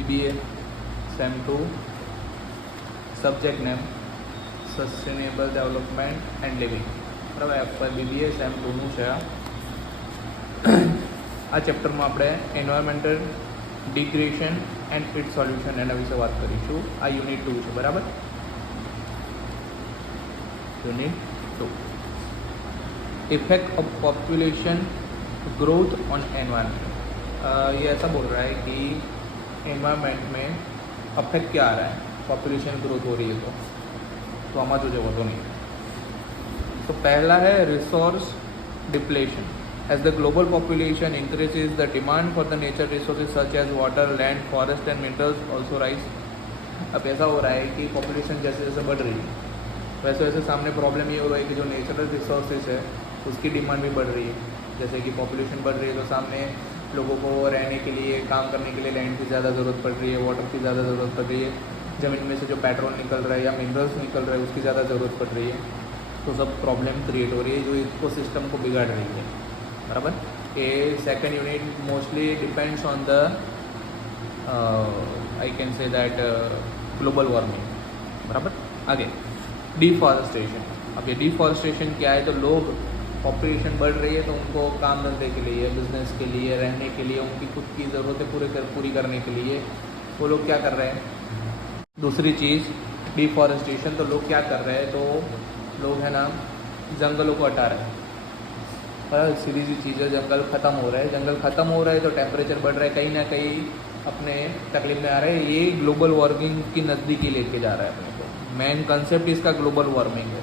BBA SEM 2 subject name sustainable development and living. બરાબર, આપણે BBA SEM 2નું છે. આ ચેપ્ટરમાં આપણે environmental degradation and its solution એના વિશે વાત કરીશું. આ યુનિટ 2 છે. બરાબર, unit 2. Effect of population growth on environment. ये ऐसा बोल रहा है कि एनवायरनमेंट में अफेक्ट क्या आ रहा है, पॉपुलेशन ग्रोथ हो रही है तो हमारा जो जगह तो नहीं. तो पहला है resource depletion. As the global population increases the demand for the nature resources such as water, land, forest and minerals also rise. अब ऐसा हो रहा है कि पॉपुलेशन जैसे जैसे बढ़ रही है वैसे वैसे सामने प्रॉब्लम ये हो रहा है कि जो नेचुरल रिसोर्सेज है उसकी डिमांड भी बढ़ रही है. जैसे कि पॉपुलेशन बढ़ रही है तो सामने लोगों को रहने के लिए, काम करने के लिए लैंड की ज़्यादा ज़रूरत पड़ रही है, वाटर की ज़्यादा ज़रूरत पड़ रही है, ज़मीन में से जो पेट्रोल निकल रहा है या मिनरल्स निकल रहा है उसकी ज़्यादा ज़रूरत पड़ रही है. तो सब प्रॉब्लम क्रिएट हो रही है जो इको सिस्टम को बिगाड़ रही है. बराबर. ये second unit mostly depends on the I can say that global warming. बराबर. आगे डिफॉरेस्टेशन. अब ये डिफॉरेस्टेशन क्या है, तो लोग, पॉपुलेशन बढ़ रही है तो उनको काम धंधे के लिए, बिजनेस के लिए, रहने के लिए, उनकी खुद की ज़रूरतें पूरी करने के लिए वो लोग क्या कर रहे हैं. दूसरी चीज़ डिफॉरेस्टेशन. तो लोग क्या कर रहे हैं, तो लोग है ना जंगलों को हटा रहे हैं. सीधी सी चीज़ है, जंगल ख़त्म हो रहा है. जंगल ख़त्म हो रहा है तो टेम्परेचर बढ़ रहा है, कहीं ना कहीं अपने तकलीफ में आ रहे हैं. ये ग्लोबल वार्मिंग की नज़दीकी लेके जा रहा है अपने को. मेन कंसेप्ट इसका ग्लोबल वार्मिंग है.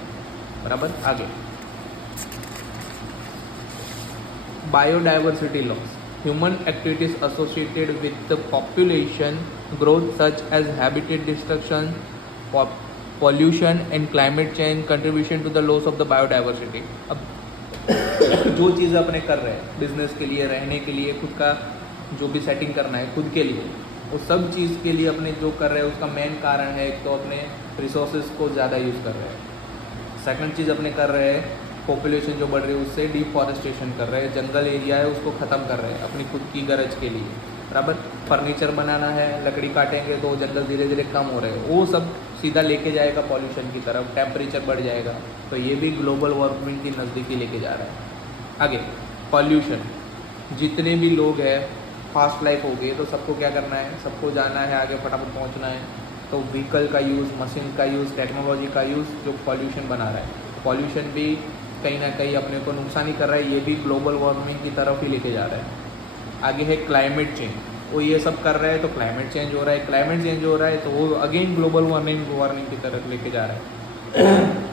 बराबर. आगे biodiversity loss. Human activities associated with the population growth such as habitat destruction, pollution and climate change contribution to the loss of the biodiversity. अब जो चीज़ अपने कर रहे हैं बिजनेस के लिए, रहने के लिए, खुद का जो भी सेटिंग करना है खुद के लिए, वो सब चीज़ के लिए अपने जो कर रहे हैं उसका मेन कारण है एक तो अपने रिसोर्सेज को ज़्यादा यूज़ कर रहे हैं. सेकंड चीज़ अपने कर रहे हैं पॉपुलेशन जो बढ़ रही है उससे डिफॉरेस्टेशन कर रहे हैं. जंगल एरिया है उसको ख़त्म कर रहे हैं अपनी खुद की गरज के लिए. बराबर. फर्नीचर बनाना है, लकड़ी काटेंगे तो जंगल धीरे धीरे कम हो रहे हैं. वो सब सीधा लेके जाएगा पॉल्यूशन की तरफ, टेम्परेचर बढ़ जाएगा. तो ये भी ग्लोबल वार्मिंग की नज़दीकी लेके जा रहा है. आगे पॉल्यूशन. जितने भी लोग हैं, फास्ट लाइफ हो गई तो सबको क्या करना है, सबको जाना है आगे, फटाफट पहुंचना है. तो व्हीकल का यूज़, मशीन का यूज़, टेक्नोलॉजी का यूज़ जो पॉल्यूशन बना रहा है, पॉल्यूशन भी कहीं ना कहीं अपने को नुकसान ही कर रहा है. ये भी ग्लोबल वार्मिंग की तरफ ही लेके जा रहा है. आगे है क्लाइमेट चेंज. वो ये सब कर रहा है तो क्लाइमेट चेंज हो रहा है. क्लाइमेट चेंज हो रहा है तो वो अगेन ग्लोबल वार्मिंग की तरफ लेके जा रहा है.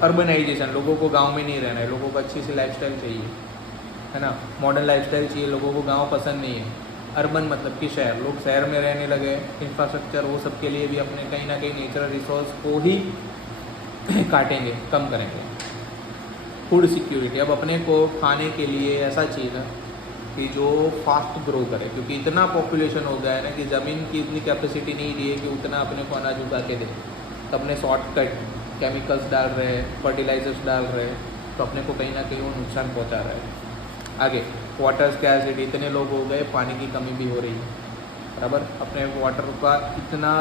अर्बनाइजेशन. लोगों को गाँव में नहीं रहना है, लोगों को अच्छी सी लाइफस्टाइल चाहिए, है ना, मॉडर्न लाइफस्टाइल चाहिए. लोगों को गाँव पसंद नहीं है. अर्बन मतलब कि शहर, लोग शहर में रहने लगे. इंफ्रास्ट्रक्चर वो सब के लिए भी अपने कहीं ना कहीं नेचुरल रिसोर्स को ही काटेंगे, कम करेंगे. Food security. अब अपने को खाने के लिए ऐसा चीज़ है कि जो फास्ट ग्रो करे, क्योंकि इतना पॉपुलेशन हो गया है ना कि ज़मीन की इतनी कैपेसिटी नहीं रही है कि उतना अपने को अनाज उगा के दे. तो अपने शॉर्टकट केमिकल्स डाल रहे हैं, फर्टिलाइजर्स डाल रहे हैं, तो अपने को कहीं ना कहीं वो नुकसान पहुँचा रहा है. आगे वाटर स्कैर्सिटी. इतने लोग हो गए, पानी की कमी भी हो रही है. बराबर. अपने वाटर का इतना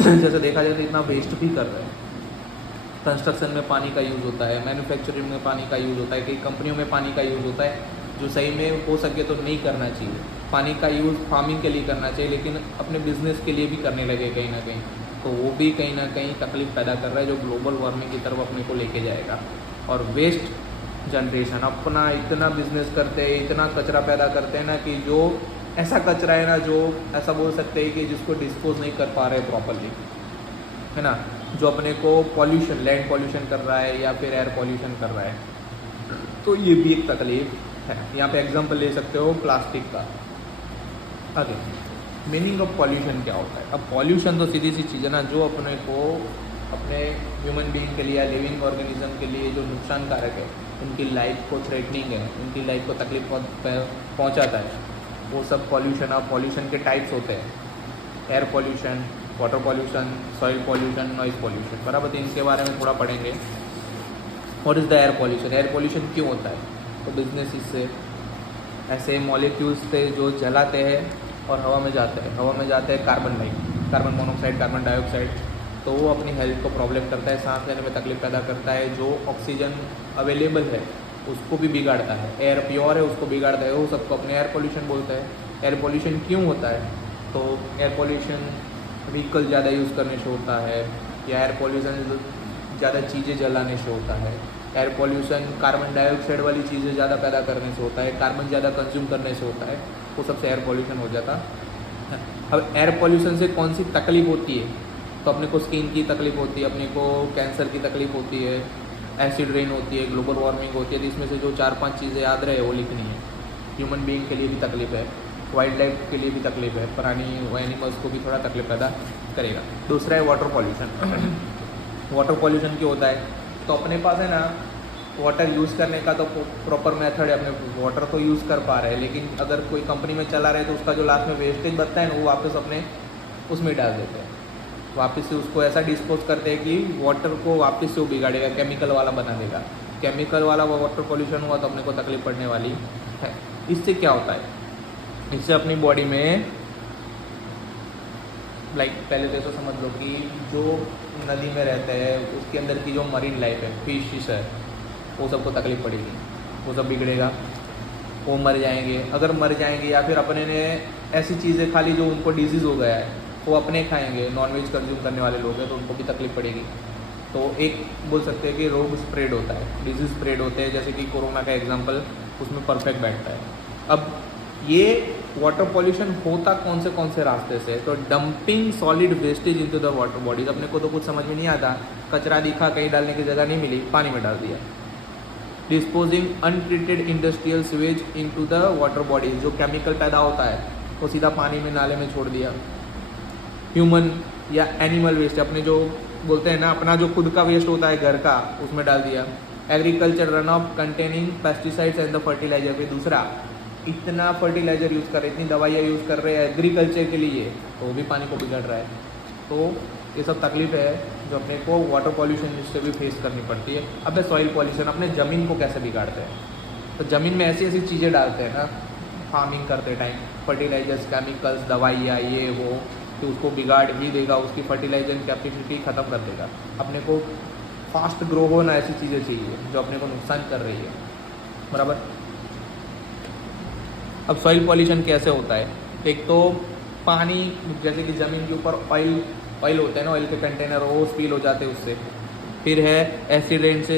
जैसे देखा जाए तो इतना वेस्ट भी कर रहे हैं. कंस्ट्रक्शन में पानी का यूज़ होता है, मैन्युफैक्चरिंग में पानी का यूज़ होता है, कई कंपनियों में पानी का यूज़ होता है, जो सही में हो सके तो नहीं करना चाहिए. पानी का यूज़ फार्मिंग के लिए करना चाहिए, लेकिन अपने बिजनेस के लिए भी करने लगे कहीं ना कहीं. तो वो भी कहीं ना कहीं तकलीफ पैदा कर रहा है जो ग्लोबल वार्मिंग की तरफ अपने को लेके जाएगा. और वेस्ट जनरेशन. अपना इतना बिजनेस करते हैं, इतना कचरा पैदा करते हैं ना कि जो ऐसा कचरा है ना, जो ऐसा बोल सकते हैं कि जिसको डिस्पोज नहीं कर पा रहे प्रॉपरली, है ना, जो अपने को पॉल्यूशन, लैंड पॉल्यूशन कर रहा है या फिर एयर पॉल्यूशन कर रहा है. तो ये भी एक तकलीफ है. यहाँ पे एग्जांपल ले सकते हो प्लास्टिक का. आगे मीनिंग ऑफ पॉल्यूशन क्या होता है. अब पॉल्यूशन तो सीधी सी चीज़ है ना, जो अपने को, अपने ह्यूमन बीइंग के लिए या लिविंग ऑर्गेनिज्म के लिए जो नुकसानकारक है, उनकी लाइफ को थ्रेटनिंग है, उनकी लाइफ को तकलीफ पहुंचाता है, वो सब पॉल्यूशन. अब पॉल्यूशन के टाइप्स होते हैं. Air pollution, water pollution, soil pollution, noise pollution. बराबर. तो इनके बारे में थोड़ा पढ़ेंगे. What is the air pollution. Air pollution क्यों होता है, तो बिजनेस से ऐसे मॉलिक्यूल्स से जो जलाते हैं और हवा में जाते हैं कार्बन मोनोऑक्साइड, कार्बन डाइऑक्साइड, तो वो अपनी हेल्थ को प्रॉब्लम करता है, सांस लेने में तकलीफ पैदा करता है। जो ऑक्सीजन अवेलेबल है उसको भी बिगाड़ता है, एयर प्योर है उसको बिगाड़ता है, वो सबको अपने एयर पोल्यूशन बोलते हैं। एयर पोल्यूशन क्यों होता है? तो एयर पोल्यूशन व्हीकल ज़्यादा यूज़ करने से होता है, या एयर पोल्यूशन ज़्यादा चीज़ें जलाने से होता है। एयर पोल्यूशन कार्बन डाइऑक्साइड वाली चीज़ें ज़्यादा पैदा करने से होता है, कार्बन ज़्यादा कंज्यूम करने से होता है, वो सबसे एयर पोल्यूशन हो जाता है। अब एयर पोल्यूशन से कौन सी तकलीफ होती है? तो अपने को स्किन की तकलीफ होती है, अपने को कैंसर की तकलीफ होती है, एसिड रेन होती है, ग्लोबल वार्मिंग होती है। तो इसमें से जो 4-5 चीज़ें याद रहे वो लिखनी है। ह्यूमन बीइंग के लिए भी तकलीफ है, वाइल्ड लाइफ के लिए भी तकलीफ है, प्राणी एनिमल्स को भी थोड़ा तकलीफ पैदा करेगा। दूसरा है वाटर पॉल्यूशन। वाटर पॉल्यूशन क्यों होता है? तो अपने पास है ना वाटर यूज़ करने का तो प्रॉपर मेथड है, अपने वाटर तो यूज़ कर पा रहे हैं, लेकिन अगर कोई कंपनी में चला रहे तो उसका जो लास्ट में वेस्टेज बचता है ना, वो वापस अपने उसमें डाल देते हैं, वापस से उसको ऐसा डिस्पोज करते हैं कि वाटर को वापस से वो बिगाड़ेगा, केमिकल वाला बना देगा। केमिकल वाला वाटर पॉल्यूशन हुआ तो अपने को तकलीफ पड़ने वाली है। इससे क्या होता है? इससे अपनी बॉडी में पहले तो ऐसा समझ लो कि जो नदी में रहते हैं उसके अंदर की जो मरीन लाइफ है, फिशेस है, वो सबको तकलीफ पड़ेगी, वो सब बिगड़ेगा, वो मर जाएंगे। अगर मर जाएंगे या फिर अपने ने ऐसी चीज़ें खा ली जो उनको डिजीज़ हो गया है, वो अपने खाएंगे, नॉनवेज कंज्यूम करने वाले लोग हैं तो उनको भी तकलीफ पड़ेगी। तो एक बोल सकते हैं कि रोग स्प्रेड होता है, डिजीज़ स्प्रेड होते हैं, जैसे कि कोरोना का एग्जांपल उसमें परफेक्ट बैठता है। अब ये वाटर पॉल्यूशन होता कौन से रास्ते से? तो dumping solid wastage into the water bodies. अपने को तो कुछ समझ में नहीं आता, कचरा दिखा, कहीं डालने की जगह नहीं मिली, पानी में डाल दिया। Disposing untreated industrial sewage into the water bodies, जो केमिकल पैदा होता है वो सीधा पानी में, नाले में छोड़ दिया। ह्यूमन या एनिमल वेस्ट, अपने जो बोलते हैं ना, अपना जो खुद का वेस्ट होता है घर का, उसमें डाल दिया। Agriculture run off containing pesticides and the fertiliser. फिर दूसरा, इतना फर्टिलाइजर यूज़ कर रहे, इतनी दवाइयाँ यूज़ कर रहे हैं एग्रीकल्चर के लिए, तो वो भी पानी को बिगड़ रहा है। तो ये सब तकलीफ है जो अपने को वाटर पॉल्यूशन से भी फेस करनी पड़ती है। अब सॉइल पॉल्यूशन, अपने ज़मीन को कैसे बिगाड़ते हैं? तो ज़मीन में ऐसी ऐसी चीज़ें डालते हैं ना फार्मिंग करते टाइम, फर्टिलाइजर्स, केमिकल्स, दवाइयाँ, ये वो, कि उसको बिगाड़ भी देगा, उसकी फर्टिलाइजर कैपेसिटी ख़त्म कर देगा। अपने को फास्ट ग्रो हो ना, ऐसी चीज़ें चाहिए जो अपने को नुकसान कर रही है, बराबर। अब सॉइल पॉल्यूशन कैसे होता है? एक तो पानी, जैसे कि ज़मीन के ऊपर ऑयल होते हैं ना, ऑयल के कंटेनर, वो स्पिल हो जाते हैं उससे। फिर है एसिड रेन से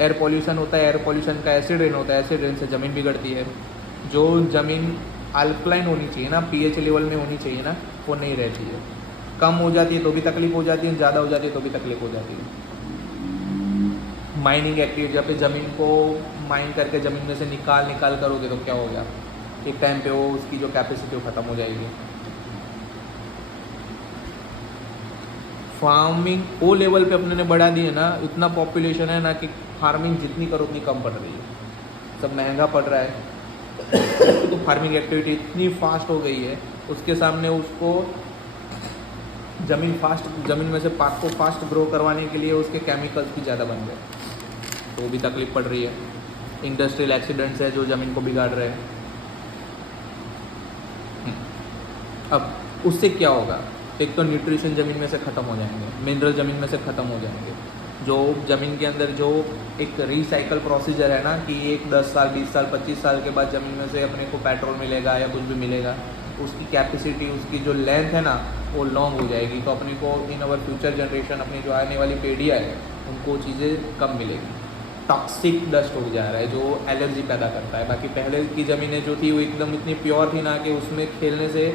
एयर पॉल्यूशन होता है, एयर पॉल्यूशन का एसिड रेन होता है, एसिड रेन से ज़मीन बिगड़ती है। जो ज़मीन अल्कलाइन होनी चाहिए ना, पीएच लेवल में होनी चाहिए ना, वो नहीं रहती है। कम हो जाती है तो भी तकलीफ हो जाती है, ज़्यादा हो जाती है तो भी तकलीफ हो जाती है। माइनिंग एक्टिविटी, जब पे ज़मीन को माइन करके ज़मीन में से निकाल करोगे तो क्या हो गया, एक टाइम पे वो उसकी जो कैपेसिटी वो ख़त्म हो जाएगी। फार्मिंग वो लेवल पे अपने ने बढ़ा दी है ना, इतना पॉपुलेशन है ना कि फार्मिंग जितनी करो उतनी कम पड़ रही है, सब महंगा पड़ रहा है। तो फार्मिंग एक्टिविटी इतनी फास्ट हो गई है, उसके सामने उसको ज़मीन में से पाक को फास्ट ग्रो करवाने के लिए उसके केमिकल्स भी ज़्यादा बन गए, तो वो भी तकलीफ पड़ रही है। इंडस्ट्रियल एक्सीडेंट्स है जो ज़मीन को बिगाड़ रहे हैं। अब उससे क्या होगा? एक तो न्यूट्रिशन ज़मीन में से ख़त्म हो जाएंगे, मिनरल ज़मीन में से ख़त्म हो जाएंगे। जो ज़मीन के अंदर जो एक रिसाइकल प्रोसीजर है ना, कि एक 10 साल 20 साल 25 साल के बाद ज़मीन में से अपने को पेट्रोल मिलेगा या कुछ भी मिलेगा, उसकी कैपेसिटी, उसकी जो लेंथ है ना, वो लॉन्ग हो जाएगी। तो अपने को इन अवर फ्यूचर जनरेशन, अपनी जो आने वाली पीढ़ियाँ है, उनको चीज़ें कम मिलेगी। टॉक्सिक डस्ट हो जा रहा है जो एलर्जी पैदा करता है। बाकी पहले की ज़मीनें जो थी वो एकदम इतनी प्योर थी ना, कि उसमें खेलने से,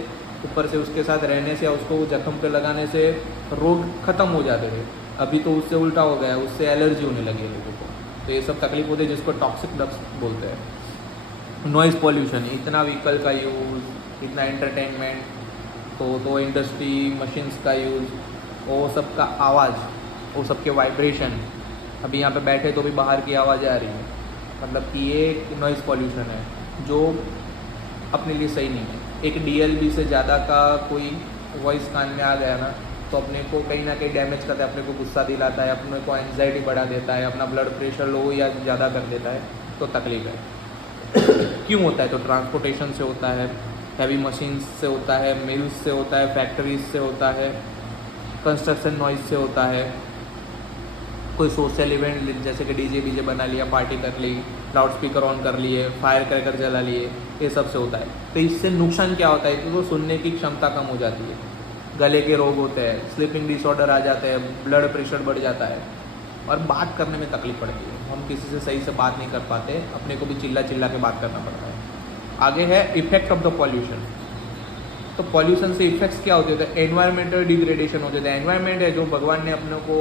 ऊपर से उसके साथ रहने से या उसको जख्म पे लगाने से रोग ख़त्म हो जाते थे। अभी तो उससे उल्टा हो गया है, उससे एलर्जी होने लगी है लोगों को। तो ये सब तकलीफ होती है जिसको टॉक्सिक डस्ट बोलते हैं। नॉइज़ पॉल्यूशन, इतना व्हीकल का यूज़, इतना एंटरटेनमेंट, तो इंडस्ट्री मशीन्स का यूज़, वो सब का आवाज़, वो सब के वाइब्रेशन, अभी यहाँ पे बैठे तो भी बाहर की आवाज़ आ रही है, मतलब कि ये नॉइज़ पॉल्यूशन है जो अपने लिए सही नहीं है। एक DLB से ज़्यादा का कोई वॉइस कान में आ गया ना, तो अपने को कहीं ना कहीं डैमेज करता है, अपने को गुस्सा दिलाता है, अपने को एंजाइटी बढ़ा देता है, अपना ब्लड प्रेशर लो या ज़्यादा कर देता है, तो तकलीफ है। क्यों होता है? तो ट्रांसपोर्टेशन से होता है, हैवी मशीन्स से होता है, मिल्स से होता है, फैक्ट्रीज से होता है, कंस्ट्रक्शन नॉइज से होता है, कोई सोशल इवेंट जैसे कि डीजे बना लिया, पार्टी कर ली, लाउड स्पीकर ऑन कर लिए, फायर क्रैकर जला लिए, ये सब से होता है। तो इससे नुकसान क्या होता है कि वो सुनने की क्षमता कम हो जाती है, गले के रोग होते हैं, स्लीपिंग डिसऑर्डर आ जाते हैं, ब्लड प्रेशर बढ़ जाता है और बात करने में तकलीफ पड़ती है। हम किसी से सही से बात नहीं कर पाते, अपने को भी चिल्ला चिल्ला के बात करना पड़ता है। आगे है इफेक्ट ऑफ द पॉल्यूशन। तो पॉल्यूशन से इफेक्ट्स क्या होते हैं? एनवायरमेंटल डिग्रेडेशन होते हैं। एनवायरमेंट है जो भगवान ने अपने को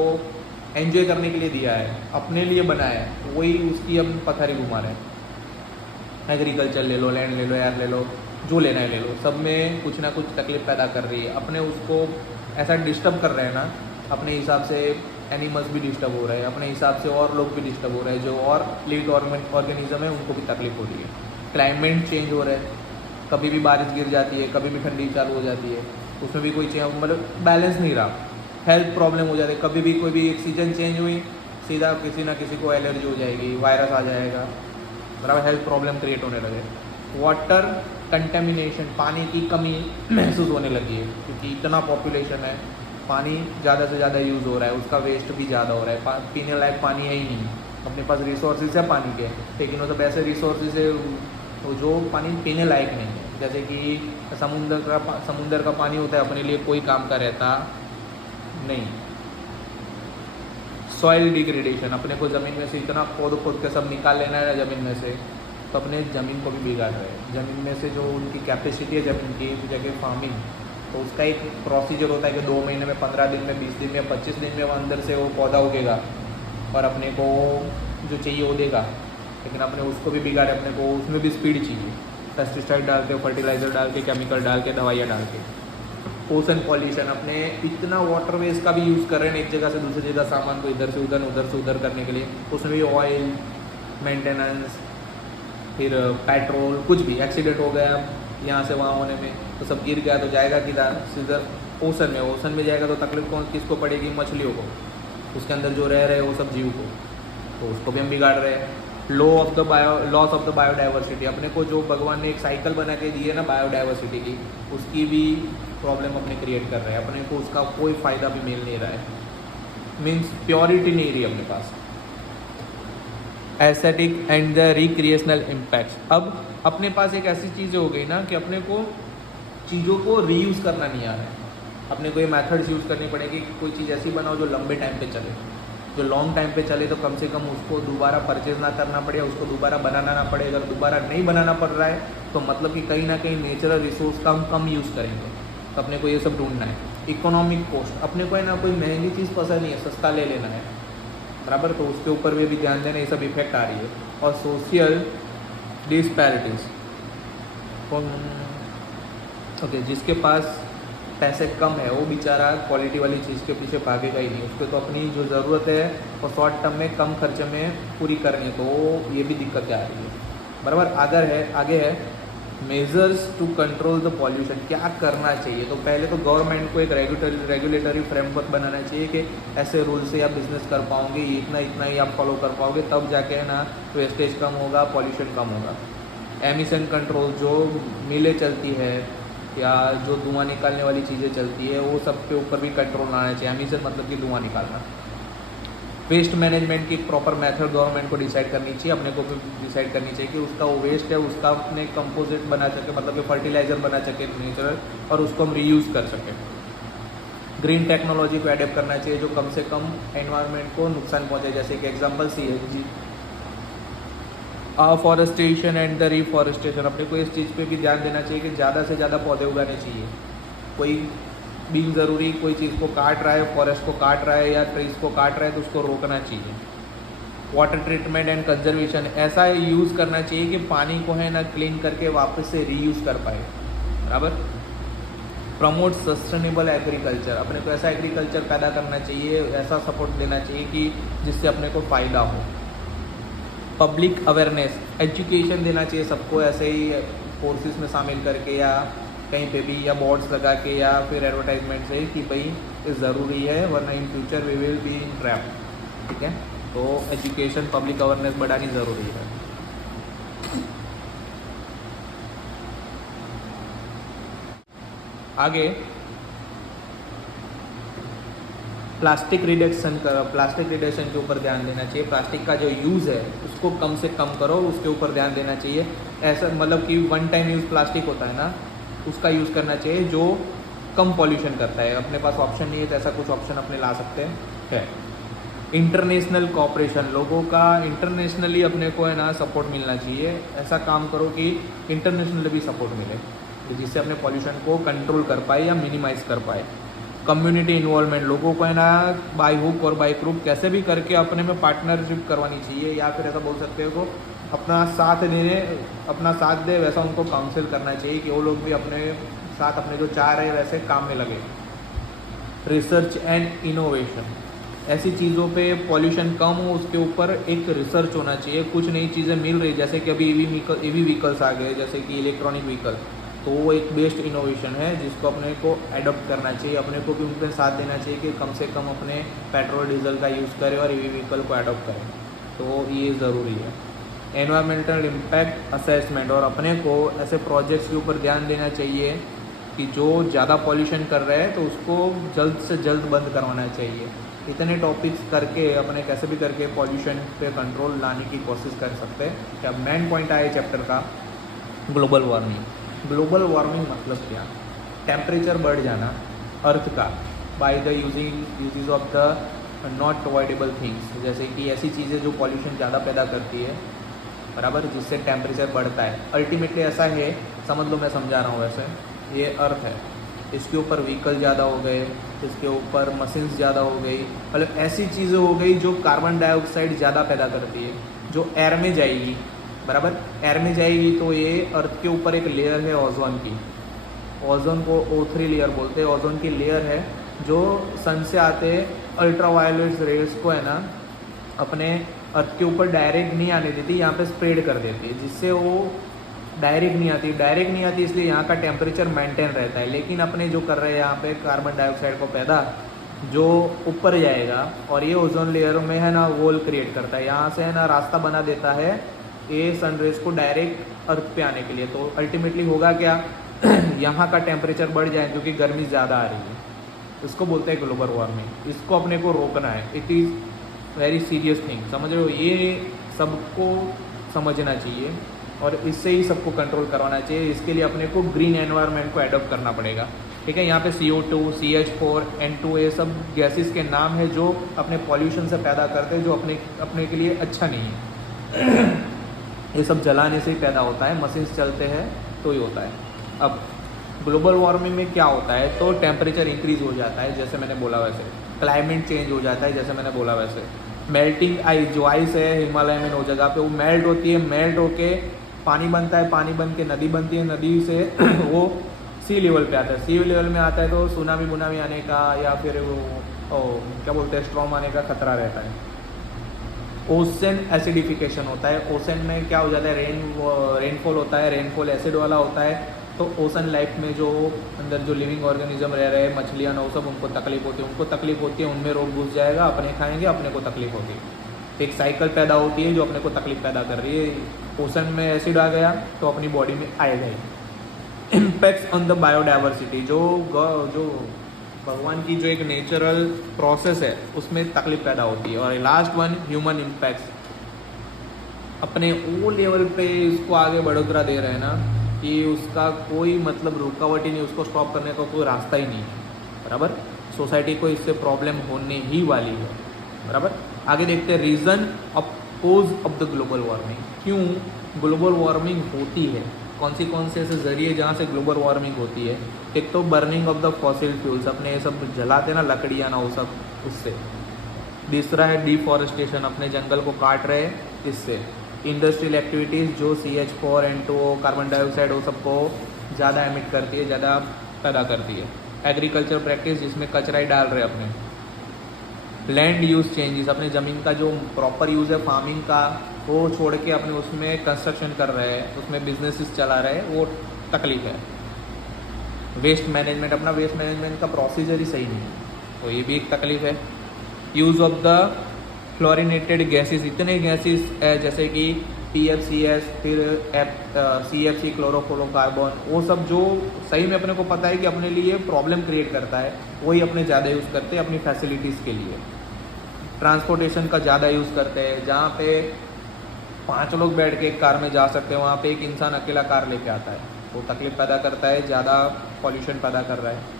एंजॉय करने के लिए दिया है, अपने लिए बनाया है, वही उसकी हम पथारी घुमा रहे हैं। एग्रीकल्चर ले लो, लैंड ले लो, एयर ले लो, जो लेना है ले लो, सब में कुछ ना कुछ तकलीफ पैदा कर रही है। अपने उसको ऐसा डिस्टर्ब कर रहे हैं ना, अपने हिसाब से एनिमल्स भी डिस्टर्ब हो रहे हैं, अपने हिसाब से और लोग भी डिस्टर्ब हो रहे हैं, जो और लिविंग ऑर्गेनिज्म है उनको भी तकलीफ हो रही है। क्लाइमेट चेंज हो रहा है, कभी भी बारिश गिर जाती है, कभी भी ठंडी चालू हो जाती है, उसमें भी कोई चेंज, मतलब बैलेंस नहीं रहा। हेल्थ प्रॉब्लम हो जाती है, कभी भी कोई भी एक सीजन चेंज हुई, सीधा किसी ना किसी को एलर्जी हो जाएगी, वायरस आ जाएगा, बराबर हेल्थ प्रॉब्लम क्रिएट होने लगे। वाटर कंटेमिनेशन, पानी की कमी महसूस होने लगी है, क्योंकि इतना पॉपुलेशन है, पानी ज़्यादा से ज़्यादा यूज़ हो रहा है, उसका वेस्ट भी ज़्यादा हो रहा है, पीने लायक पानी है ही नहीं। अपने पास रिसोर्सेज है पानी के, लेकिन वो सब ऐसे रिसोर्सेज है तो जो पानी पीने लायक नहीं है। जैसे कि समुंदर का पानी होता है, अपने लिए कोई काम का रहता नहीं। सॉइल डिग्रेडेशन, अपने को ज़मीन में से इतना खोद के सब निकाल लेना है ज़मीन में से, तो अपने ज़मीन को भी बिगाड़ रहे हैं। ज़मीन में से जो उनकी कैपेसिटी है ज़मीन की जगह फार्मिंग, तो उसका एक प्रोसीजर होता है कि 2 महीने में, 15 दिन में, 20 दिन में, 25 दिन में वो अंदर से वो पौधा उगेगा और अपने को जो चाहिए वो देगा, लेकिन अपने उसको भी बिगाड़े, अपने को उसमें भी स्पीड चाहिए, पेस्टिसाइड डाल के, फर्टिलाइज़र डाल के, केमिकल डाल के, दवाइयाँ डाल के। ओशन पॉल्यूशन, अपने इतना वाटरवेज का भी यूज़ कर रहे हैं एक जगह से दूसरी जगह, सामान को इधर से उधर करने के लिए, उसमें भी ऑयल मेंटेनेंस, फिर पेट्रोल, कुछ भी एक्सीडेंट हो गया यहाँ से वहाँ होने में, तो सब गिर गया तो जाएगा किधर? सीधा ओशन में जाएगा, तो तकलीफ कौन किसको पड़ेगी? मछलियों को, उसके अंदर जो रह रहे हैं वो सब जीव को, तो उसको भी हम बिगाड़ रहे हैं। लॉस ऑफ द बायोडाइवर्सिटी, अपने को जो भगवान ने एक साइकिल बना के दी है ना बायोडाइवर्सिटी की, उसकी भी प्रॉब्लम अपने क्रिएट कर रहे हैं, अपने को उसका कोई फ़ायदा भी मिल नहीं रहा है। मीन्स प्योरिटी नहीं रही अपने पास। Aesthetic and the recreational impacts, अब अपने पास एक ऐसी चीज़ हो गई ना कि अपने को चीज़ों को रीयूज़ करना नहीं आ रहा है। अपने को ये मेथड्स यूज़ करनी पड़ेगी कि कोई चीज़ ऐसी बनाओ जो लंबे टाइम पे चले, जो लॉन्ग टाइम पे चले, तो कम से कम उसको दोबारा परचेज ना करना पड़े, उसको दोबारा बनाना ना पड़े। अगर दोबारा नहीं बनाना पड़ रहा है तो मतलब कि कहीं ना कहीं नेचुरल रिसोर्स का हम कम यूज़ करेंगे, तो अपने को ये सब ढूंढना है। इकोनॉमिक कॉस्ट, अपने को है ना कोई महंगी चीज़ पसंद नहीं है, सस्ता ले लेना है, बराबर, तो उसके ऊपर भी ध्यान देना, ये सब इफेक्ट आ रही है। और सोशल डिस्पैरिटीज़, ओके, जिसके पास पैसे कम है वो बेचारा क्वालिटी वाली चीज़ के पीछे भागेगा ही नहीं, उसको तो अपनी जो ज़रूरत है वो शॉर्ट टर्म में कम खर्चे में पूरी करनी है, तो ये भी दिक्कतें आ रही है, बराबर। आगे है measures to control the pollution, क्या करना चाहिए? तो पहले तो गवर्नमेंट को एक रेगुलेटरी फ्रेमवर्क बनाना चाहिए कि ऐसे रूल से आप बिजनेस कर पाओगे, इतना ही आप फॉलो कर पाओगे, तब जाके है ना वेस्टेज कम होगा, पॉल्यूशन कम होगा। एमिशन कंट्रोल, जो मिलें चलती है या जो धुआं निकालने वाली चीज़ें चलती है, वो सब के ऊपर भी कंट्रोल आना चाहिए। एमिशन मतलब कि धुआं निकालना। वेस्ट मैनेजमेंट की प्रॉपर मेथड गवर्नमेंट को डिसाइड करनी चाहिए, अपने को भी डिसाइड करनी चाहिए कि उसका वो वेस्ट है उसका अपने कंपोजिट बना सके, मतलब कि फर्टिलाइज़र बना सके नेचुरल, और उसको हम रीयूज़ कर सकें। ग्रीन टेक्नोलॉजी को एडेप्ट करना चाहिए जो कम से कम एनवायरनमेंट को नुकसान पहुँचे, जैसे कि example CNG। Forestation and the reforestation, अपने को इस चीज़ पे भी ध्यान देना चाहिए कि ज़्यादा से ज़्यादा पौधे उगाने चाहिए। कोई बिन ज़रूरी कोई चीज़ को काट रहा है, फॉरेस्ट को काट रहा है या ट्रीज को काट रहा है, तो उसको रोकना चाहिए। वाटर ट्रीटमेंट एंड कंजर्वेशन, ऐसा यूज़ करना चाहिए कि पानी को है ना क्लीन करके वापस से रीयूज़ कर पाए, बराबर। प्रमोट सस्टेनेबल एग्रीकल्चर, अपने को ऐसा एग्रीकल्चर पैदा करना चाहिए, ऐसा सपोर्ट देना चाहिए कि जिससे अपने को फ़ायदा हो। पब्लिक अवेयरनेस, एजुकेशन देना चाहिए सबको, ऐसे ही कोर्सेज में शामिल करके या कहीं पे भी, या बोर्ड्स लगा के, या फिर एडवर्टाइजमेंट से कि भाई ये ज़रूरी है वरना in future we will be in trap, ठीक है। तो एजुकेशन, पब्लिक अवेयरनेस बढ़ानी ज़रूरी है। आगे प्लास्टिक रिडक्शन के ऊपर ध्यान देना चाहिए। प्लास्टिक का जो यूज़ है उसको कम से कम करो, उसके ऊपर ध्यान देना चाहिए। ऐसा मतलब कि वन टाइम यूज़ प्लास्टिक होता है ना, उसका यूज़ करना चाहिए जो कम पॉल्यूशन करता है। अपने पास ऑप्शन नहीं है तो ऐसा कुछ ऑप्शन अपने ला सकते हैं। इंटरनेशनल कॉपरेशन, लोगों का इंटरनेशनली अपने को है ना सपोर्ट मिलना चाहिए। ऐसा काम करो कि इंटरनेशनली भी सपोर्ट मिले, जिससे अपने पॉल्यूशन को कंट्रोल कर पाए या मिनिमाइज़ कर पाए। कम्युनिटी इन्वॉल्वमेंट, लोगों को है ना बाय हुक और बाय क्रुक कैसे भी करके अपने में पार्टनरशिप करवानी चाहिए, या फिर ऐसा बोल सकते हो को अपना साथ दे वैसा उनको काउंसिल करना चाहिए कि वो लोग भी अपने साथ अपने जो चाह रहे हैं वैसे काम में लगे। रिसर्च एंड इनोवेशन, ऐसी चीज़ों पे पॉल्यूशन कम हो उसके ऊपर एक रिसर्च होना चाहिए। कुछ नई चीज़ें मिल रही, जैसे कि अभी ईवी व्हीकल्स आ गए, जैसे कि इलेक्ट्रॉनिक व्हीकल, तो वो एक बेस्ट इनोवेशन है जिसको अपने को एडॉप्ट करना चाहिए। अपने को भी उनके साथ देना चाहिए कि कम से कम अपने पेट्रोल डीजल का यूज़ करें और ईवी व्हीकल को एडॉप्ट करें, तो ये ज़रूरी है। एनवायरमेंटल इम्पैक्ट असेसमेंट, और अपने को ऐसे प्रोजेक्ट्स के ऊपर ध्यान देना चाहिए कि जो ज़्यादा पॉल्यूशन कर रहे हैं तो उसको जल्द से जल्द बंद करवाना चाहिए। इतने टॉपिक्स करके अपने कैसे भी करके पॉल्यूशन पे कंट्रोल लाने की कोशिश कर सकते हैं। क्या मेन पॉइंट आया चैप्टर का, ग्लोबल वार्मिंग। ग्लोबल वार्मिंग मतलब क्या? टेम्परेचर बढ़ जाना अर्थ का by the usages of the not avoidable things, जैसे कि ऐसी चीज़ें जो पॉल्यूशन ज़्यादा पैदा करती है, बराबर, जिससे टेम्परेचर बढ़ता है। अल्टीमेटली ऐसा है, समझ लो, मैं समझा रहा हूँ। वैसे ये अर्थ है, इसके ऊपर व्हीकल ज़्यादा हो गए, इसके ऊपर मशीन्स ज़्यादा हो गई, मतलब ऐसी चीज़ें हो गई जो कार्बन डाइऑक्साइड ज़्यादा पैदा करती है, जो एयर में जाएगी, बराबर, एयर में जाएगी। तो ये अर्थ के ऊपर एक लेयर है ओजोन की, ओजोन को O3 लेयर बोलते हैं। ओजोन की लेयर है जो सन से आते अल्ट्रावायलेट रेज को है ना अपने अर्थ के ऊपर डायरेक्ट नहीं आने देती, यहाँ पे स्प्रेड कर देती है, जिससे वो डायरेक्ट नहीं आती, इसलिए यहाँ का टेम्परेचर मेंटेन रहता है। लेकिन अपने जो कर रहे हैं यहाँ पे कार्बन डाइऑक्साइड को पैदा, जो ऊपर जाएगा और ये ओजोन लेयर में है ना वॉल क्रिएट करता है, यहाँ से है ना रास्ता बना देता है ये सनरेज को डायरेक्ट अर्थ पे आने के लिए। तो अल्टीमेटली होगा क्या, यहाँ का टेम्परेचर बढ़ जाए क्योंकि गर्मी ज़्यादा आ रही है। इसको बोलते हैं ग्लोबल वार्मिंग। इसको अपने को रोकना है। It is very serious thing, समझ रहे हो? ये सबको समझना चाहिए और इससे ही सबको कंट्रोल करवाना चाहिए। इसके लिए अपने को ग्रीन एनवायरनमेंट को एडॉप्ट करना पड़ेगा, ठीक है। यहाँ पे CO2, CH4, N2, ये सब गैसेस के नाम है जो अपने पॉल्यूशन से पैदा करते हैं, जो अपने के लिए अच्छा नहीं है। ये सब जलाने से ही पैदा होता है, मशीन्स चलते हैं तो ही होता है। अब ग्लोबल वार्मिंग में क्या होता है, तो टेम्परेचर इंक्रीज हो जाता है, जैसे मैंने बोला वैसे। क्लाइमेट चेंज हो जाता है, जैसे मैंने बोला वैसे। मेल्टिंग आइस, जो आइस है हिमालय में 9 जगह पे, वो मेल्ट होती है, मेल्ट होके पानी बनता है, पानी बन के नदी बनती है, नदी से वो सी लेवल पे आता है। सी लेवल में आता है तो सुनामी बुनामी आने का या फिर वो क्या बोलते हैं स्ट्रॉम आने का खतरा रहता है। ओशन एसिडिफिकेशन होता है। ओशन में क्या हो जाता है, रेनफॉल होता है, रेनफॉल एसिड वाला होता है। तो ओशन लाइफ में जो अंदर जो लिविंग ऑर्गेनिज्म रह रहे हैं, मछलियाँ ना, वो सब उनको तकलीफ होती है, उनमें रोग घुस जाएगा, अपने खाएंगे, अपने को तकलीफ होगी। तो एक साइकिल पैदा होती है जो अपने को तकलीफ पैदा कर रही है। ओशन में एसिड आ गया तो अपनी बॉडी में आएगा ही। इम्पैक्ट्स ऑन द बायोडाइवर्सिटी, जो भगवान की जो एक नेचुरल प्रोसेस है उसमें तकलीफ पैदा होती है। और लास्ट वन, ह्यूमन इम्पैक्ट्स, अपने वो लेवल पे इसको आगे बढ़ोतरा दे रहे हैं ना कि उसका कोई मतलब रुकावट ही नहीं, उसको स्टॉप करने का कोई रास्ता ही नहीं है, बराबर। सोसाइटी को इससे प्रॉब्लम होने ही वाली है, बराबर। आगे देखते हैं reason oppose of the global warming. क्यों ग्लोबल वार्मिंग होती है, कौन से ऐसे जरिए जहाँ से ग्लोबल वार्मिंग होती है। एक तो burning of the fossil fuels, अपने ये सब जलाते ना लकड़ियाँ ना, वो सब, उससे। दूसरा है डिफॉरेस्टेशन, अपने जंगल को काट रहे हैं, इससे। इंडस्ट्रियल एक्टिविटीज़ जो CH4, N2, कार्बन डाइऑक्साइड, वो सबको ज़्यादा एमिट करती है, ज़्यादा पैदा करती है। एग्रीकल्चर प्रैक्टिस, जिसमें कचरा ही डाल रहे हैं अपने। लैंड यूज़ चेंजेस, अपने ज़मीन का जो प्रॉपर यूज़ है फार्मिंग का, वो छोड़ के अपने उसमें कंस्ट्रक्शन कर रहे हैं, उसमें बिजनेसेस चला रहे हैं, वो तकलीफ है। वेस्ट मैनेजमेंट, अपना वेस्ट मैनेजमेंट का प्रोसीजर ही सही नहीं है, तो ये भी एक तकलीफ है। Use of the fluorinated gases, इतने गैसेस जैसे कि PFCS, फिर CFC क्लोरोफ्लोरोकार्बन, वो सब जो सही में अपने को पता है कि अपने लिए प्रॉब्लम क्रिएट करता है, वही अपने ज़्यादा यूज़ करते हैं अपनी फैसिलिटीज़ के लिए। ट्रांसपोर्टेशन का ज़्यादा यूज़ करते हैं, जहाँ पे 5 लोग बैठ के एक कार में जा सकते हैं, वहाँ पे एक इंसान अकेला कार लेके आता है, वो तकलीफ पैदा करता है, ज़्यादा पॉल्यूशन पैदा कर रहा है।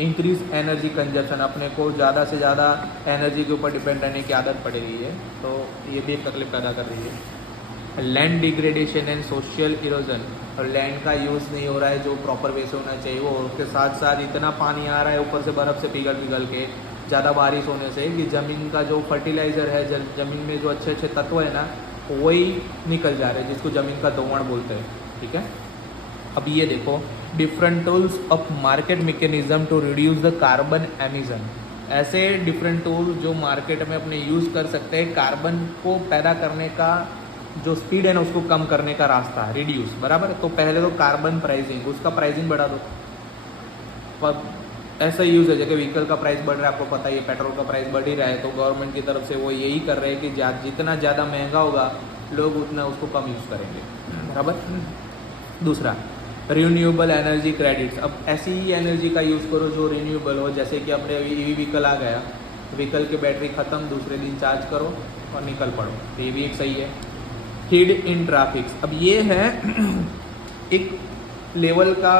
इंक्रीज एनर्जी कंजप्शन, अपने को ज़्यादा से ज़्यादा एनर्जी के ऊपर डिपेंड रहने की आदत पड़ रही है, तो ये भी एक तकलीफ पैदा कर रही है। Land degradation and social erosion, और लैंड का यूज़ नहीं हो रहा है जो प्रॉपर वे से होना चाहिए वो, उसके साथ साथ इतना पानी आ रहा है ऊपर से बर्फ़ से पिघल के, ज़्यादा बारिश होने से कि ज़मीन का जो फर्टिलाइज़र है, ज़मीन में जो अच्छे अच्छे तत्व है ना, वही निकल जा रहे हैं, जिसको ज़मीन का दोहन बोलते हैं। ठीक है, अब ये देखो, different tools of market mechanism to reduce the carbon emission, ऐसे डिफरेंट टूल जो मार्केट में अपने यूज़ कर सकते हैं कार्बन को पैदा करने का जो स्पीड है ना, उसको कम करने का रास्ता है रिड्यूस, बराबर। तो पहले तो कार्बन प्राइसिंग, उसका प्राइसिंग बढ़ा दो। पर ऐसा यूज़ है, जैसे व्हीकल का प्राइस बढ़ रहा है, आपको पता ही है, पेट्रोल का प्राइस बढ़ ही रहा है, तो गवर्नमेंट की तरफ से वो यही कर रहे हैं कि जितना ज़्यादा महंगा होगा लोग उतना उसको कम यूज़ करेंगे, बराबर। दूसरा, रिन्यूएबल एनर्जी क्रेडिट्स, अब ऐसी ही एनर्जी का यूज़ करो जो रिन्यूएबल हो, जैसे कि अपने अभी EV व्हीकल आ गया, व्हीकल की बैटरी ख़त्म, दूसरे दिन चार्ज करो और निकल पड़ो, तो ये भी एक सही है। हिड इन ट्रैफिक्स, अब ये है एक लेवल का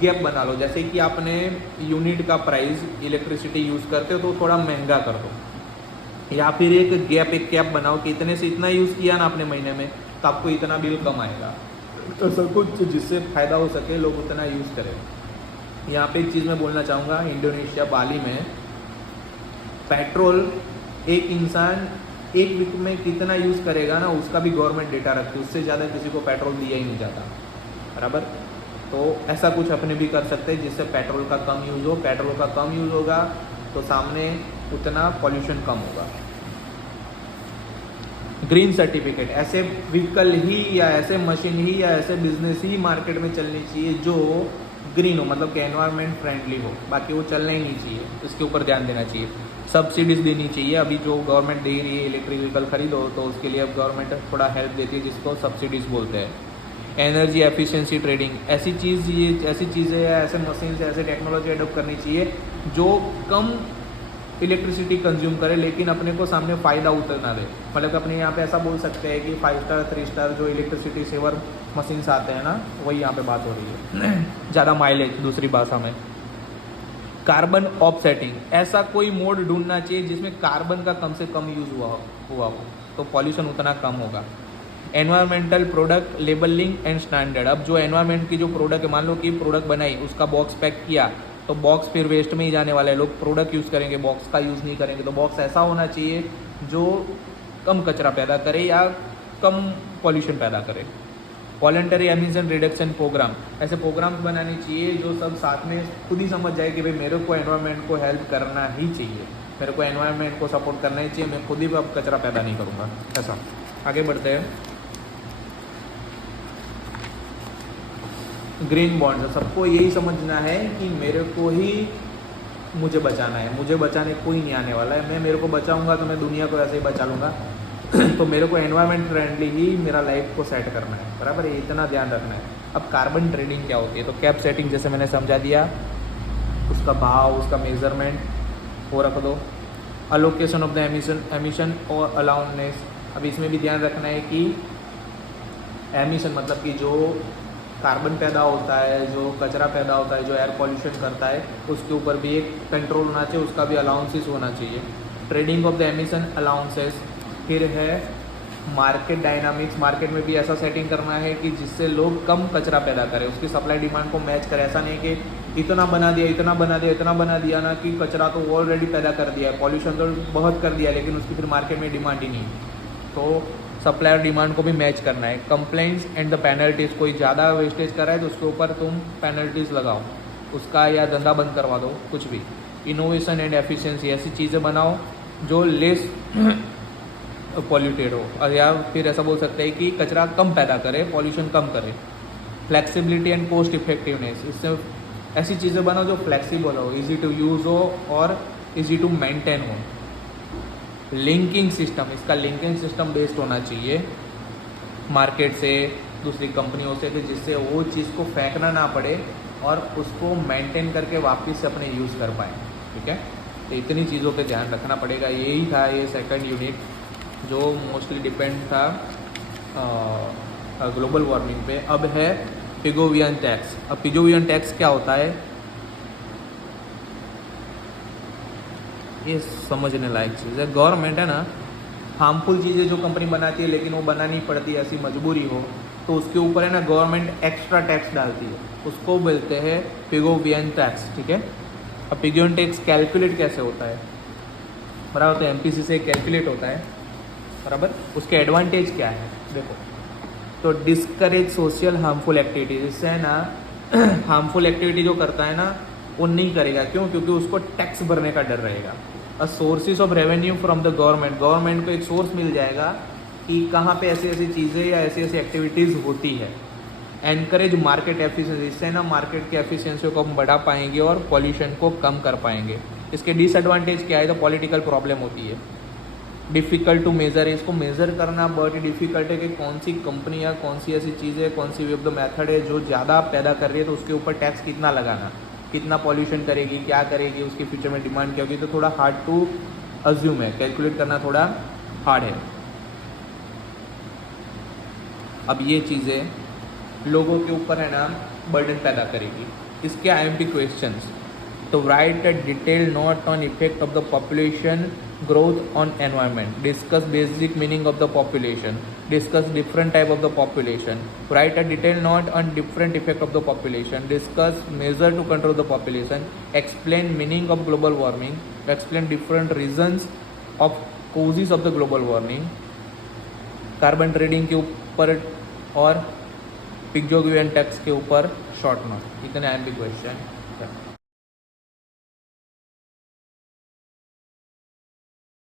गैप बना लो, जैसे कि आपने यूनिट का प्राइस इलेक्ट्रिसिटी यूज़ करते हो तो थोड़ा महंगा कर दो, या फिर एक कैप बनाओ कि इतने से इतना यूज़ किया ना आपने महीने में तो आपको इतना बिल कम आएगा, तो सब कुछ जिससे फ़ायदा हो सके लोग उतना यूज़ करें। यहाँ पे एक चीज़ मैं बोलना चाहूँगा, इंडोनेशिया बाली में पेट्रोल एक इंसान एक वीक में कितना यूज़ करेगा ना, उसका भी गवर्नमेंट डेटा रखती है, उससे ज़्यादा किसी को पेट्रोल दिया ही नहीं जाता, बराबर। तो ऐसा कुछ अपने भी कर सकते हैं जिससे पेट्रोल का कम यूज़ हो, पेट्रोल का कम यूज़ होगा तो सामने उतना पॉल्यूशन कम होगा। ग्रीन सर्टिफिकेट, ऐसे व्हीकल ही या ऐसे मशीन ही या ऐसे बिजनेस ही मार्केट में चलनी चाहिए जो ग्रीन हो, मतलब कि एनवायरनमेंट फ्रेंडली हो, बाकी वो चलना ही नहीं चाहिए, इसके ऊपर ध्यान देना चाहिए। सब्सिडीज देनी चाहिए, अभी जो गवर्नमेंट दे रही है इलेक्ट्रिक व्हीकल खरीदो तो उसके लिए अब गवर्नमेंट थोड़ा हेल्प देती है, जिसको सब्सिडीज बोलते हैं। एनर्जी एफिशिएंसी ट्रेडिंग, ऐसी चीज़ें या ऐसे मशीन से ऐसे टेक्नोलॉजी एडोप्ट करनी चाहिए जो कम इलेक्ट्रिसिटी कंज्यूम करे लेकिन अपने को सामने फ़ायदा उतर ना दे। मतलब अपने यहाँ पे ऐसा बोल सकते हैं कि 5 स्टार 3 स्टार जो इलेक्ट्रिसिटी सेवर मशीन्स आते हैं ना, वही यहाँ पे बात हो रही है। ज़्यादा माइलेज, दूसरी भाषा में कार्बन ऑफसेटिंग, ऐसा कोई मोड ढूंढना चाहिए जिसमें कार्बन का कम से कम यूज़ हुआ हो, तो पॉल्यूशन उतना कम होगा। Environmental product labelling and standard, अब जो एनवायरमेंट की जो प्रोडक्ट है, मान लो कि प्रोडक्ट बनाई, उसका बॉक्स पैक किया, तो बॉक्स फिर वेस्ट में ही जाने वाला है, लोग प्रोडक्ट यूज़ करेंगे, बॉक्स का यूज़ नहीं करेंगे। तो बॉक्स ऐसा होना चाहिए जो कम कचरा पैदा करे या कम पॉल्यूशन पैदा करे। वॉलंटरी एमिशन रिडक्शन प्रोग्राम, ऐसे प्रोग्राम्स बनाने चाहिए जो सब साथ में खुद ही समझ जाए कि भाई मेरे को एनवायरनमेंट को हेल्प करना ही चाहिए, मेरे को एनवायरनमेंट को सपोर्ट करना ही चाहिए, मैं खुद ही अब कचरा पैदा नहीं करूँगा। ऐसा आगे बढ़ते हैं। ग्रीन बॉन्ड्स, सबको यही समझना है कि मेरे को ही मुझे बचाना है, मुझे बचाने कोई नहीं आने वाला है, मैं मेरे को बचाऊंगा तो मैं दुनिया को ऐसे ही बचा लूँगा। तो मेरे को एनवायरनमेंट फ्रेंडली ही मेरा लाइफ को सेट करना है, बराबर, ये इतना ध्यान रखना है। अब कार्बन ट्रेडिंग क्या होती है, तो कैप सेटिंग जैसे मैंने समझा दिया, उसका भाव, उसका मेजरमेंट वो रख दो। अलोकेशन ऑफ द एमिशन और अलाउंसनेस, अब इसमें भी ध्यान रखना है कि एमिशन मतलब कि जो कार्बन पैदा होता है, जो कचरा पैदा होता है, जो एयर पॉल्यूशन करता है, उसके ऊपर भी एक कंट्रोल होना चाहिए, उसका भी अलाउंसेस होना चाहिए। Trading of the emission allowances, फिर है मार्केट डायनामिक्स, मार्केट में भी ऐसा सेटिंग करना है कि जिससे लोग कम कचरा पैदा करें, उसकी सप्लाई डिमांड को मैच करें। ऐसा नहीं कि इतना बना दिया ना कि कचरा तो ऑलरेडी पैदा कर दिया है, पॉल्यूशन तो बहुत कर दिया, लेकिन उसकी फिर मार्केट में डिमांड ही नहीं। तो सप्लाई और डिमांड को भी मैच करना है। कंप्लेंट्स एंड द पेनल्टीज़, कोई ज़्यादा वेस्टेज कर रहा है तो उसके ऊपर तुम पेनल्टीज़ लगाओ, उसका या धंधा बंद करवा दो, कुछ भी। इनोवेशन एंड एफिशिएंसी, ऐसी चीज़ें बनाओ जो लेस पॉल्यूटेड हो, और या फिर ऐसा बोल सकते हैं कि कचरा कम पैदा करे, पॉल्यूशन कम करे। फ्लेक्सिबिलिटी एंड कॉस्ट इफेक्टिवनेस, इससे ऐसी चीज़ें बनाओ जो फ्लेक्सिबल हो, ईजी टू यूज़ हो और ईजी टू मेंटेन हो। लिंकिंग सिस्टम, इसका लिंकिंग सिस्टम बेस्ड होना चाहिए। मार्केट से, दूसरी कंपनियों से, कि जिससे वो चीज़ को फेंकना ना पड़े और उसको मेंटेन करके वापस से अपने यूज़ कर पाएँ। ठीक है, तो इतनी चीज़ों पे ध्यान रखना पड़ेगा। यही था ये सेकंड यूनिट जो मोस्टली डिपेंड था ग्लोबल वार्मिंग पे। अब है पिगोवियन टैक्स। अब पिगोवियन टैक्स क्या होता है, ये समझने लायक चीज़ है। गवर्नमेंट है ना, हार्मफुल चीज़ें जो कंपनी बनाती है लेकिन वो बनानी पड़ती है, ऐसी मजबूरी हो, तो उसके ऊपर है ना गवर्नमेंट एक्स्ट्रा टैक्स डालती है, उसको बोलते हैं पिगोवियन टैक्स। ठीक है, अब पिगोवियन टैक्स कैलकुलेट कैसे होता है, बराबर, तो एमपीसी से कैलकुलेट होता है, बराबर। उसके एडवांटेज क्या है देखो, तो डिस्करेज सोशल हार्मफुल एक्टिविटीज, इससे है ना हार्मफुल एक्टिविटी जो करता है ना वो नहीं करेगा। क्यों? क्योंकि उसको टैक्स भरने का डर रहेगा। A sources of revenue from the government, government को एक सोर्स मिल जाएगा कि कहाँ पे ऐसी ऐसी चीज़ें या ऐसी ऐसी एक्टिविटीज़ होती है। एनकरेज मार्केट एफिशिएंसी, इससे ना मार्केट की एफिशिएंसी को हम बढ़ा पाएंगे और पॉल्यूशन को कम कर पाएंगे। इसके डिसएडवांटेज क्या है, तो पॉलिटिकल प्रॉब्लम होती है, डिफ़िकल्ट टू मेज़र है, इसको मेज़र करना बहुत ही डिफ़िकल्ट है कि कौन सी कंपनी या कौन सी ऐसी चीज़ है, कौन सी वे ऑफ द मेथड है जो ज़्यादा पैदा कर रही है, तो उसके ऊपर टैक्स कितना लगाना, कितना पॉल्यूशन करेगी, क्या करेगी, उसकी फ्यूचर में डिमांड क्या होगी, तो थोड़ा हार्ड टू अज्यूम है, कैलकुलेट करना थोड़ा हार्ड है। अब ये चीज़ें लोगों के ऊपर है ना बर्डन पैदा करेगी। इसके IMP क्वेश्चंस, तो right a detail note on effect of the population growth on environment, discuss basic meaning of the population, discuss different type of the population, write a detailed note on different effect of the population, discuss measure to control the population, explain meaning of global warming, explain different reasons of causes of the global warming, carbon trading के ऊपर और पिगोवियन tax के ऊपर short note. इतने IMP question.